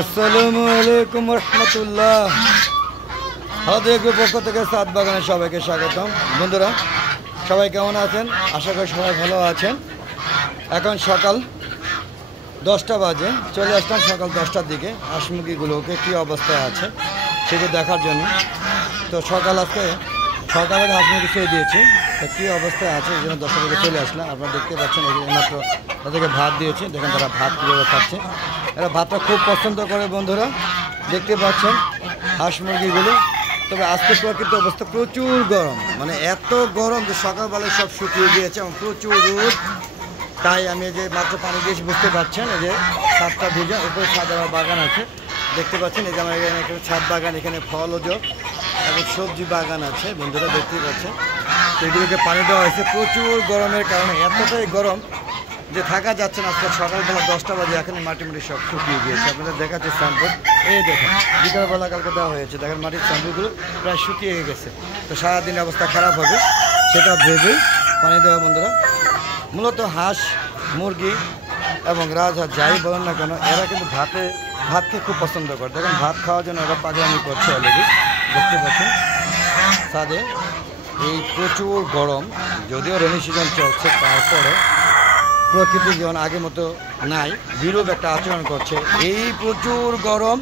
আসসালামু আলাইকুম রহমতুল্লাহ। হাদিয়া গ্রুপ পক্ষ থেকে সাত বাগানে সবাইকে স্বাগতম। বন্ধুরা সবাই কেমন আছেন? আশা করি সবাই ভালো আছেন। এখন সকাল 10টা বাজে, চলে আসলাম সকাল 10টার দিকে হাঁস মুরগিগুলোকে কী অবস্থায় আছে সেটা দেখার জন্য। তো আজকে সকালে হাঁস মুরগি খেয়ে দিয়েছি, তো কী অবস্থায় আছে এই জন্য 10টা বাজে চলে আসলাম। আপনারা দেখতে পাচ্ছেন মাত্র তাদেরকে ভাত দিয়েছি, দেখেন তারা ভাত কীভাবে খাচ্ছে। এরা ভাতটা খুব পছন্দ করে বন্ধুরা, দেখতে পাচ্ছেন হাঁস মুরগিগুলো। তবে আজকে প্রকৃত অবস্থা প্রচুর গরম, মানে এত গরম যে সকালবেলায় সব শুকিয়ে গিয়েছে এবং প্রচুর রোদ। তাই আমি যে মাত্র পানি দিয়েছি, বুঝতে পারছেন এই যে ছাদটা ভিজা, উপরে ছাদ আমার বাগান আছে দেখতে পাচ্ছেন। এই যে আমার এখানে একটা ছাদ বাগান, এখানে ফলজ এবং সবজি বাগান আছে বন্ধুরা, দেখতে পাচ্ছেন। তো এগুলোকে পানি দেওয়া হয়েছে। প্রচুর গরমের কারণে এতটাই গরম যে থাকা যাচ্ছে না। আজকে সকালবেলা 10টা বাজে এখানে মাটি সব শুকিয়ে গিয়েছে। আপনাদের দেখাচ্ছে স্যাম্পল, এই দেখেন বিকালবেলা কালকে দেওয়া হয়েছে, দেখেন মাটির স্যাম্পলগুলো প্রায় শুকিয়ে গেছে। তো সারাদিন অবস্থা খারাপ হবে সেটা ভেবেই পানি দেওয়া বন্ধুরা। মূলত হাঁস মুরগি এবং রাজহাঁস যাই বলেন না কেন, এরা কিন্তু ভাতকে খুব পছন্দ করে। দেখেন ভাত খাওয়ার জন্য এরা পাগলামি করছে অলরেডি, দেখতে পাচ্ছেন ছাদে। এই প্রচুর গরম, যদিও রেনি সিজন চলছে, তারপরে প্রকৃতি যেমন আগের মতো নাই, বিরূপ একটা আচরণ করছে। এই প্রচুর গরম,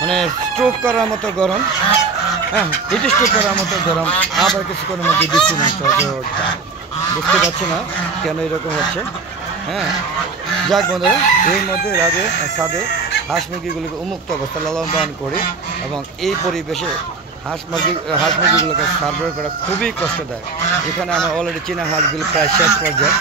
মানে স্ট্রোক করার মতো গরম, হ্যাঁ হিট স্ট্রোক করার মতো গরম। আবার কিছুক্ষণের মধ্যে বৃষ্টি নামতে হবে, বুঝতে পারছি না কেন এরকম হচ্ছে। হ্যাঁ যাক বন্ধুরা, এর মধ্যে ছাদে হাঁস মুরগিগুলিকে উন্মুক্ত অবস্থা লালন পালন করি এবং এই পরিবেশে হাঁস মুরগিগুলোকে সার্ভাইভ করা খুবই কষ্টদায়ক। এখানে আমার অলরেডি চীনা হাঁসগুলো প্রায় শেষ পর্যায়ে,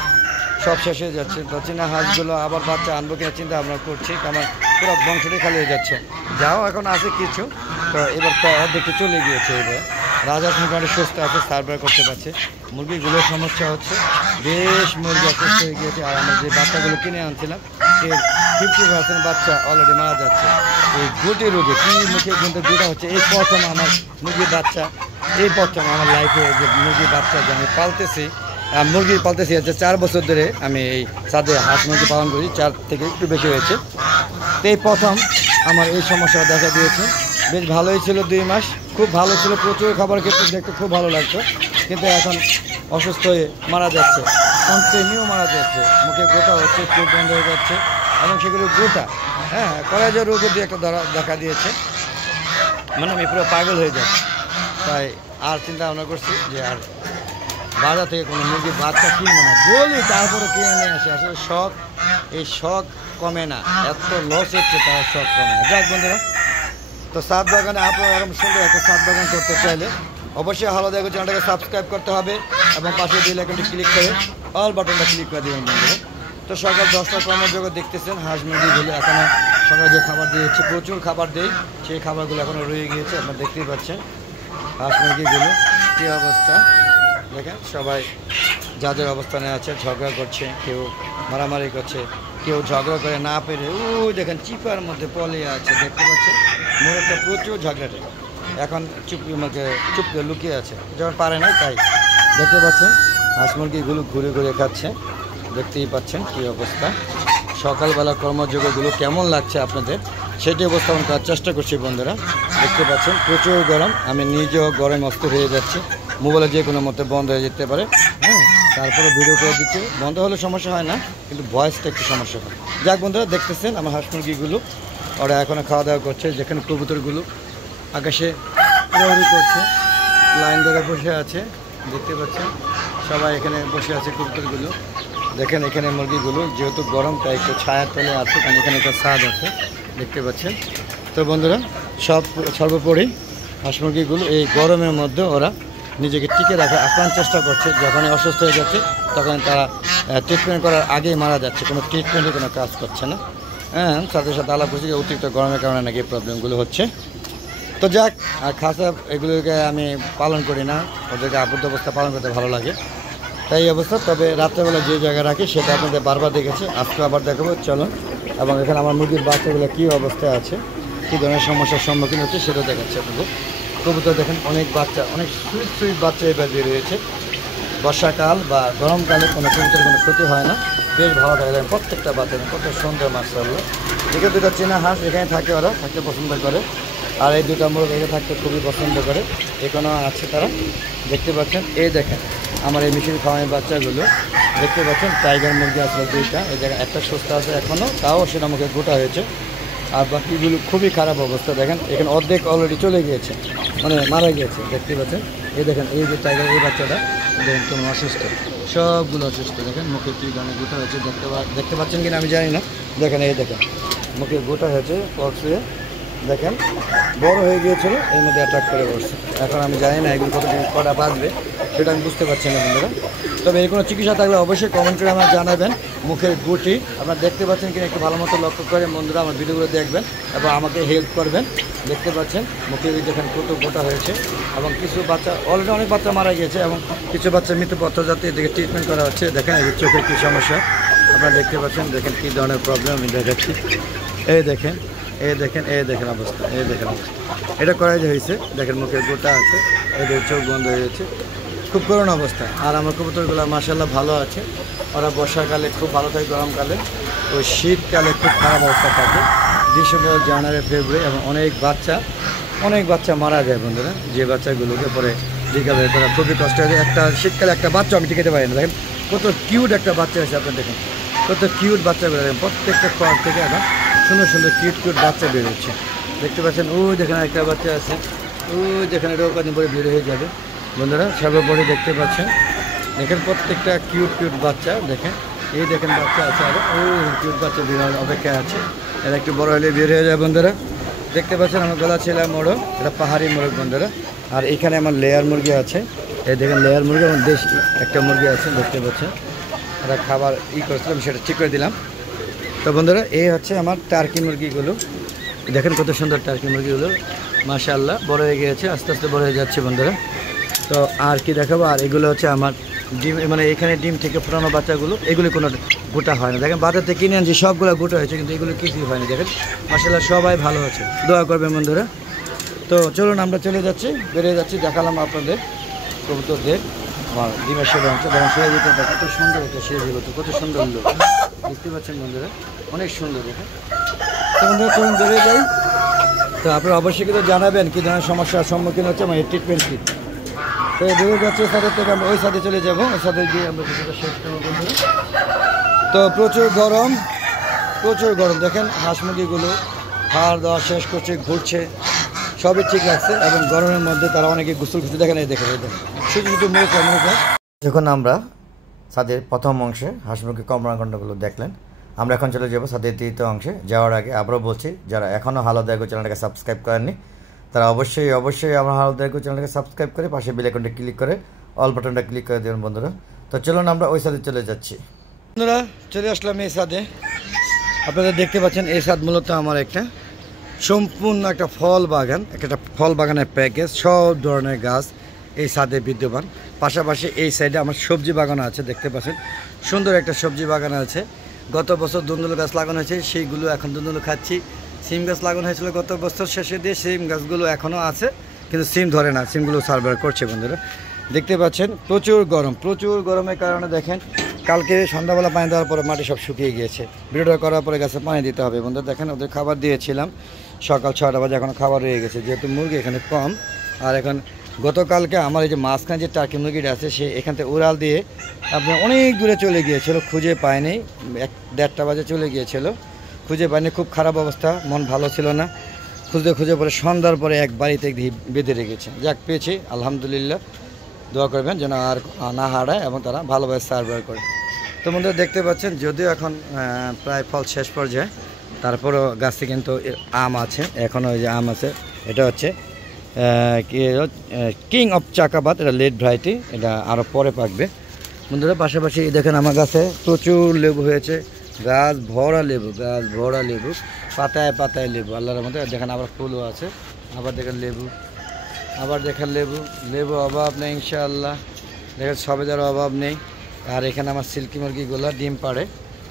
সব শেষ হয়ে যাচ্ছে। তো চীনা হাঁসগুলো আবার বাচ্চা আনবো কিনা চিন্তা ভাবনা করছি, আমার পুরো বংশটাই খালি হয়ে যাচ্ছে। যাও এখন আছে কিছু, তো এবার প্রায় অর্ধেকটা চলে গিয়েছে। এবার রাজহাঁস মোটামুটি সুস্থ আছে, সার্ভাইভ করতে পারছে। মুরগিগুলোর সমস্যা হচ্ছে, বেশ মুরগি অসুস্থ হয়ে গিয়েছে। আর আমরা যে বাচ্চাগুলো কিনে আনছিলাম এর 50% বাচ্চা অলরেডি মারা যাচ্ছে এই গুটি রোগে। কি মুখে কিন্তু গুটা হচ্ছে, এই প্রথম আমার মুরগির বাচ্চা, এই প্রথম আমার লাইফে যে মুরগির বাচ্চা যে আমি পালতেছি, মুরগি পালতেছি হচ্ছে 4 বছর ধরে। আমি এই ছাদে হাঁস মুরগি পালন করি, 4 থেকে একটু বেশি হয়েছে। তো এই প্রথম আমার এই সমস্যা দেখা দিয়েছে। বেশ ভালোই ছিল 2 মাস, খুব ভালো ছিল, প্রচুর খাবার খেতে, দেখতে খুব ভালো লাগতো। কিন্তু এখন অসুস্থ হয়ে মারা যাচ্ছে, কন্টিনিউ মারা যাচ্ছে। মুখে গোটা হচ্ছে, চোখ বন্ধ হয়ে যাচ্ছে এবং সেগুলো গোটা, হ্যাঁ কলেজের রোগের দিয়ে একটা দেখা দিয়েছে। মানে আমি পুরো পাগল হয়ে যাচ্ছি। তাই আর চিন্তা ভাবনা করছি যে আর বাজার থেকে কোনো মুরগির বাচ্চা কিনবো না, বলি তারপরে কিনে নিয়ে আসে। আসলে শখ, এই শখ কমে না, এত লস হচ্ছে তার শখ কমে না। যাক বন্ধুরা, তো সাত বাগানে আপনারা এরকম সুন্দর একটা সাত বাগান করতে চাইলে অবশ্যই হালদা চ্যানেলটাকে সাবস্ক্রাইব করতে হবে এবং পাশে বেল আইকনটি ক্লিক করে অল বাটনটা ক্লিক করে দেবেন বন্ধুরা। তো সকাল 10টা কর্মযোগ্য দেখতেছেন হাঁস মুরগিগুলো এখনও সকালে যে খাবার দিয়েছে, প্রচুর খাবার দেয়, সেই খাবারগুলো এখনও রয়ে গিয়েছে। আপনারা দেখতেই পাচ্ছেন হাঁস মুরগিগুলো কী অবস্থা। দেখেন সবাই যাদের অবস্থানে আছে, ঝগড়া করছে, কেউ মারামারি করছে, কেউ ঝগড়া করে না পেরে ওই দেখেন চিপার মধ্যে পলে আছে, দেখতে পাচ্ছেন মোরগটা প্রচুর ঝগড়াটে। এখন চুপ করে লুকিয়ে আছে, যখন পারে না তাই। দেখতে পাচ্ছেন হাঁস মুরগিগুলো ঘুরে ঘুরে খাচ্ছে, দেখতেই পাচ্ছেন কী অবস্থা। সকালবেলা কর্মযোগ্যগুলো কেমন লাগছে আপনাদের সেটি উপস্থাপন করার চেষ্টা করছি বন্ধুরা। দেখতে পাচ্ছেন প্রচুর গরম, আমি নিজেও গরম অস্থ হয়ে যাচ্ছি। মোবাইলে যে কোনো মতে বন্ধ হয়ে যেতে পারে, হ্যাঁ তারপরে ভিডিও করে দিচ্ছে। বন্ধ হলে সমস্যা হয় না, কিন্তু ভয়েসটা একটু সমস্যা হয়। যাক বন্ধুরা, দেখতেছেন আমার হাঁস মুরগিগুলো ওরা এখনও খাওয়া দাওয়া করছে। যেখানে কবুতরগুলো আকাশে উড়াউড়ি করছে, লাইন ধরে বসে আছে, দেখতে পাচ্ছেন সবাই এখানে বসে আছে কবুতরগুলো। দেখেন এখানে মুরগিগুলো যেহেতু গরম তাই একটু ছায়ার তলে আছে, কারণ এখানে একটা ছাদ আছে, দেখতে পাচ্ছেন। তো বন্ধুরা সর্বোপরি হাঁস মুরগিগুলো এই গরমের মধ্যে ওরা নিজেকে টিকে রাখার আপ্রাণ চেষ্টা করছে। যখনই অসুস্থ হয়ে যাচ্ছে তখন তারা ট্রিটমেন্ট করার আগেই মারা যাচ্ছে, কোনো ট্রিটমেন্টে কোনো কাজ করছে না। হ্যাঁ সাথে সাথে আলাপ করছি অতিরিক্ত গরমের কারণে নাকি প্রবলেমগুলো হচ্ছে। তো যাক, আর খাসা এগুলোকে আমি পালন করি না, ওদেরকে আবদ্ধ অবস্থা পালন করতে ভালো লাগে, তাই অবস্থা। তবে রাত্রেবেলা যে জায়গায় রাখি সেটা আপনাদের বারবার দেখেছি, আজকে আবার দেখাবো চলুন। এবং এখানে আমার মুরগির বাচ্চাগুলো কী অবস্থায় আছে, কী ধরনের সমস্যার সম্মুখীন হচ্ছে সেটাও দেখাচ্ছে আপনাদের। কবুতর দেখেন অনেক বাচ্চা, অনেক সুইট বাচ্চা এবার বের হয়েছে। বর্ষাকাল বা গরমকালে কোনো কবুতরের কোনো ক্ষতি হয় না, বেশ ভালো থাকে। প্রত্যেকটা বাচ্চা কত সুন্দর মাশাআল্লাহ, একে দুটো চীনা হাঁস এখানে থাকে, ওরা থাকতে পছন্দ করে। আর এই দুটো মোরগ এখানে থাকতে খুবই পছন্দ করে, এখানেও আছে তারা। দেখতে পাচ্ছেন এই দেখেন আমার এই মিশরি খাওয়ানোর বাচ্চাগুলো দেখতে পাচ্ছেন। টাইগার মুরগি আসলে দুইটা, এই জায়গায় একটা সুস্থ আছে এখনও, তাও সেটা আমাকে গোটা হয়েছে। আর বাকিগুলো খুবই খারাপ অবস্থা, দেখেন এখানে অর্ধেক অলরেডি চলে গিয়েছে, মানে মারা গিয়েছে। দেখতে পাচ্ছেন এই দেখেন এই যে টাইগার এই বাচ্চাটা দেখেন কেমন অসুস্থ, সবগুলো অসুস্থ। দেখেন মুখে কী ধরনের গোটা হয়েছে দেখতে পাচ্ছেন কিনা আমি জানি না। দেখেন এই দেখেন মুখে গোটা হয়েছে পক্স হয়ে, দেখেন বড় হয়ে গিয়েছিল, এর মধ্যে অ্যাটাক করে বসছে। এখন আমি জানি না এগুলো কতদিন কটা বাঁচবে সেটা আমি বুঝতে পারছি না বন্ধুরা। তবে এর কোনো চিকিৎসা থাকলে অবশ্যই কমেন্ট করে আমার জানাবেন। মুখের গুটি আপনারা দেখতে পাচ্ছেন কিনা একটু ভালো মতো লক্ষ্য করে বন্ধুরা আমার ভিডিওগুলো দেখবেন এবং আমাকে হেল্প করবেন। দেখতে পাচ্ছেন মুখে দেখেন কত গোটা হয়েছে এবং কিছু বাচ্চা অলরেডি অনেক বাচ্চা মারা গিয়েছে এবং কিছু বাচ্চা মৃত্যুপত্র যাতে এদিকে ট্রিটমেন্ট করা হচ্ছে। দেখেন এই চোখের কী সমস্যা আপনারা দেখতে পাচ্ছেন, দেখেন কী ধরনের প্রবলেম আমি দেখাচ্ছি। এই দেখেন এই দেখেন এই দেখেন অবস্থা, এই দেখেন অবস্থা, এটা করাই হয়েছে। দেখেন মুখে গোটা আছে, এদের চোখ বন্ধ হয়েছে, খুব করুণ অবস্থা। আর আমার কবুতরগুলো মাশাআল্লাহ ভালো আছে, ওরা বর্ষাকালে খুব ভালো থাকে, গরমকালে ওই শীতকালে খুব খারাপ অবস্থা থাকে, ডিসেম্বর জানুয়ারি ফেব্রুয়ারি, এবং অনেক বাচ্চা মারা যায় বন্ধুরা। যে বাচ্চাগুলোকে পরে রিকভারি করা খুবই কষ্ট হয়। একটা শীতকালে একটা বাচ্চা আমি টিকাতে পারি না। দেখেন কত কিউট একটা বাচ্চা হয়েছে, আপনি দেখেন কত কিউট বাচ্চাগুলো, দেখেন প্রত্যেকটা কোয়ার থেকে এখন সুন্দর সুন্দর কিউট বাচ্চা বেরোচ্ছে। দেখতে পাচ্ছেন ওই দেখেন একটা বাচ্চা আছে, ওই দেখেন এটাও কদিন পরে বের হয়ে যাবে বন্ধুরা। সর্বোপরি দেখতে পাচ্ছেন দেখেন প্রত্যেকটা কিউট বাচ্চা, দেখেন এই দেখেন বাচ্চা আছে, আর ওই কিউট বাচ্চা বের হওয়ার অপেক্ষায় আছে, এরা একটু বড় হলে বের হয়ে যায় বন্ধুরা। দেখতে পাচ্ছেন আমার গলা ছেলা মোরগ, এটা পাহাড়ি মোরগ বন্ধুরা। আর এখানে আমার লেয়ার মুরগি আছে, এই দেখেন লেয়ার মুরগি, আমার দেশি একটা মুরগি আছে দেখতে পাচ্ছেন। এরা খাবার করছিলাম সেটা ঠিক করে দিলাম। তো বন্ধুরা এই হচ্ছে আমার টার্কি মুরগিগুলো, দেখেন কত সুন্দর টার্কি মুরগিগুলো মাশাআল্লাহ বড় হয়ে গিয়েছে, আস্তে আস্তে বড় হয়ে যাচ্ছে বন্ধুরা। তো আর কি দেখাবো, আর এগুলো হচ্ছে আমার ডিম, মানে এখানে ডিম থেকে ফোটানো বাচ্চাগুলো, এগুলো কোনো গোটা হয় না। দেখেন বাজার থেকে কিনে আনছি সবগুলো গোটা হয়েছে, কিন্তু এগুলো কিছুই হয়নি। দেখেন মাশাআল্লাহ সবাই ভালো আছে, দোয়া করবেন বন্ধুরা। তো চলুন আমরা চলে যাচ্ছি, বেরিয়ে যাচ্ছি, দেখালাম আপনাদের কবুতরদের আমার ডিমের সেবা অংশ। দেখেন সেরে যেতে কত সুন্দর একটা সেরে যেত, কত সুন্দর লোক দেখতে পাচ্ছেন বন্ধুরা, অনেক সুন্দর। দেখেন তো বন্ধুরা চলুন বেরিয়ে যাই। তো আপনারা অবশ্যই কিন্তু জানাবেন কী ধরনের সমস্যার সম্মুখীন হচ্ছে আমার এই ট্রিটমেন্ট কী। তো বেরিয়ে যাচ্ছে সাদের থেকে আমরা ওই সাথে চলে যাবো, ওই সাথে গিয়ে আমরা কিছুটা শেষ করবো বন্ধুরা। তো প্রচুর গরম, দেখেন হাঁস মুরগিগুলো খাওয়ার দাওয়া শেষ করছে, ঘুরছে, সবই ঠিক লাগছে। এবং গরমের মধ্যে তারা অনেকে গোসল করছে, দেখেন এই দেখেন শুধু মুখ। যখন আমরা ছাদের প্রথম অংশে হাঁস মুরগি কর্মকাণ্ডগুলো দেখলেন, আমরা এখন চলে যাবো ছাদের তৃতীয় অংশে। যাওয়ার আগে আবারও বলছি, যারা এখনও হালদা এগো চ্যানেলটাকে সাবস্ক্রাইব করেননি তারা অবশ্যই আমার হালদা এগো চ্যানেলটাকে সাবস্ক্রাইব করে পাশে বেল আইকনটা ক্লিক করে অল বাটনটা ক্লিক করে দেবেন বন্ধুরা। তো চলুন আমরা ওই ছাদে চলে যাচ্ছি বন্ধুরা। চলে আসলাম এই ছাদে, আপনারা দেখতে পাচ্ছেন এই ছাদ মূলত আমার একটা সম্পূর্ণ একটা ফল বাগানের প্যাকেজ, সব ধরনের গাছ এই ছাদে বিদ্যমান। পাশাপাশি এই সাইডে আমার সবজি বাগান আছে, দেখতে পাচ্ছেন সুন্দর একটা সবজি বাগান আছে। গত বছর দুন্দুল গাছ লাগানো হয়েছে, সেইগুলো এখন দুন্দুল খাচ্ছি। সিম গাছ লাগানো হয়েছিল গত বছর শেষে দিয়ে, সিম গাছগুলো এখনও আছে কিন্তু সিম ধরে না, সিমগুলো সার্ভার করছে বন্ধুরা। দেখতে পাচ্ছেন প্রচুর গরমের কারণে দেখেন কালকে সন্ধ্যাবেলা পানি দেওয়ার পরে মাটি সব শুকিয়ে গিয়েছে। ভিডিওটা করার পরে গাছে পানি দিতে হবে বন্ধুরা। দেখেন ওদের খাবার দিয়েছিলাম সকাল 6টা বাজে, এখন খাবার রয়ে গেছে, যেহেতু মুরগি এখানে কম। আর এখন গতকালকে আমার এই যে মাঝখানে যে টার্কি মুরগিটা আছে সে এখান থেকে উড়াল দিয়ে আপনার অনেক দূরে চলে গিয়েছিল, খুঁজে পায়নি, 1-1:30 বাজে চলে গিয়েছিল, খুঁজে পায়নি, খুব খারাপ অবস্থা, মন ভালো ছিল না। খুঁজে পরে সন্ধ্যার পরে এক বাড়িতে বেঁধে রেখেছে, যাক পেয়েছি আলহামদুলিল্লাহ। দোয়া করবেন যেন আর না হারায় এবং তারা ভালোভাবে সার্ভাইভ করে। তো বন্ধুরা দেখতে পাচ্ছেন যদিও এখন প্রায় ফল শেষ পর্যায়ে, তারপরও গাছে কিন্তু আম আছে, এখনও ওই যে আম আছে। এটা হচ্ছে কিং অফ চাকাবাদ, এটা লেট ভ্যারাইটি, এটা আরও পরে পাকবে বন্ধুরা। পাশাপাশি দেখেন আমার গাছে প্রচুর লেবু হয়েছে, গাছ ভরা লেবু, পাতায় লেবু, আল্লাহর মধ্যে। দেখেন আবার ফুলও আছে, আবার দেখেন লেবু অভাব নেই ইনশাআল্লাহ। দেখেন সবেদার অভাব নেই। আর এখানে আমার সিল্কি মুরগিগুলো ডিম পাড়ে,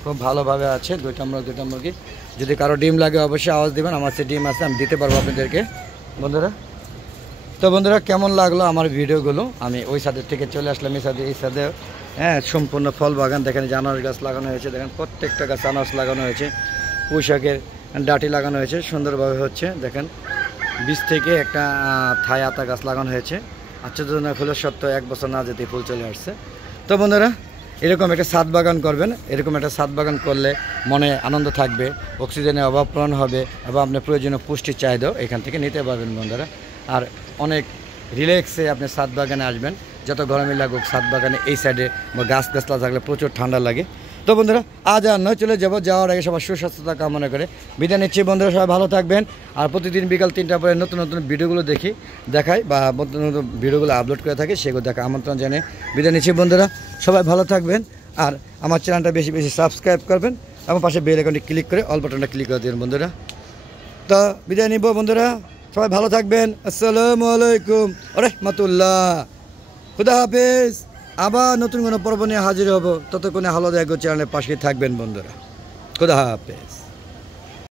খুব ভালোভাবে আছে, দুইটা মুরগি। যদি কারো ডিম লাগে অবশ্যই আওয়াজ দেবেন, আমার সে ডিম আছে, আমি দিতে পারবো আপনাদেরকে বন্ধুরা। তো বন্ধুরা কেমন লাগলো আমার ভিডিওগুলো, আমি ওই ছাদের থেকে চলে আসলাম এই ছাদে। হ্যাঁ সম্পূর্ণ ফল বাগান, দেখেন যে আনারস গাছ লাগানো হয়েছে, দেখেন প্রত্যেকটা গাছ আনারস লাগানো হয়েছে, পুঁইশাকের ডাটি লাগানো হয়েছে, সুন্দরভাবে হচ্ছে। দেখেন বীজ থেকে একটা থাই আতা গাছ লাগানো হয়েছে। আশ্চর্যজনক ফুলের সত্ত্ব 1 বছর না যেতে ফুল চলে আসছে। তো বন্ধুরা, এরকম একটা ছাদ বাগান করবেন। এরকম একটা ছাদ বাগান করলে মনে আনন্দ থাকবে, অক্সিজেনের অভাব পূরণ হবে এবং আপনার প্রয়োজনীয় পুষ্টির চাহিদাও এখান থেকে নিতে পারবেন বন্ধুরা। আর অনেক রিল্যাক্সে আপনি ছাদ বাগানে আসবেন। যত গরমই লাগুক, ছাদ বাগানে এই সাইডে গাছগাছলা থাকলে প্রচুর ঠান্ডা লাগে। তো বন্ধুরা, আজ আর নয়, চলে যাওয়ার আগে সবার সুস্বাস্থ্যতা কামনা করে বিদায় নিচ্ছি বন্ধুরা। সবাই ভালো থাকবেন। আর প্রতিদিন বিকাল 3টার পরে নতুন নতুন ভিডিওগুলো দেখাই বা নতুন নতুন ভিডিওগুলো আপলোড করে থাকি, সেগুলো দেখা আমন্ত্রণ জানিয়ে বিদায় নিচ্ছি বন্ধুরা। সবাই ভালো থাকবেন। আর আমার চ্যানেলটা বেশি বেশি সাবস্ক্রাইব করবেন এবং পাশে বেল আইকনটি ক্লিক করে অল বাটনটা ক্লিক করে দেবেন বন্ধুরা। তো বিদায় নিব বন্ধুরা, সবাই ভালো থাকবেন। আসসালামু আলাইকুম ওয়া রাহমাতুল্লাহ। খুদা হাফেজ। আবার নতুন কোনো পর্ব নিয়ে হাজির হব। ততক্ষণে হালো দেখো চ্যানেলের পাশে থাকবেন বন্ধুরা। খুদা হাফেজ।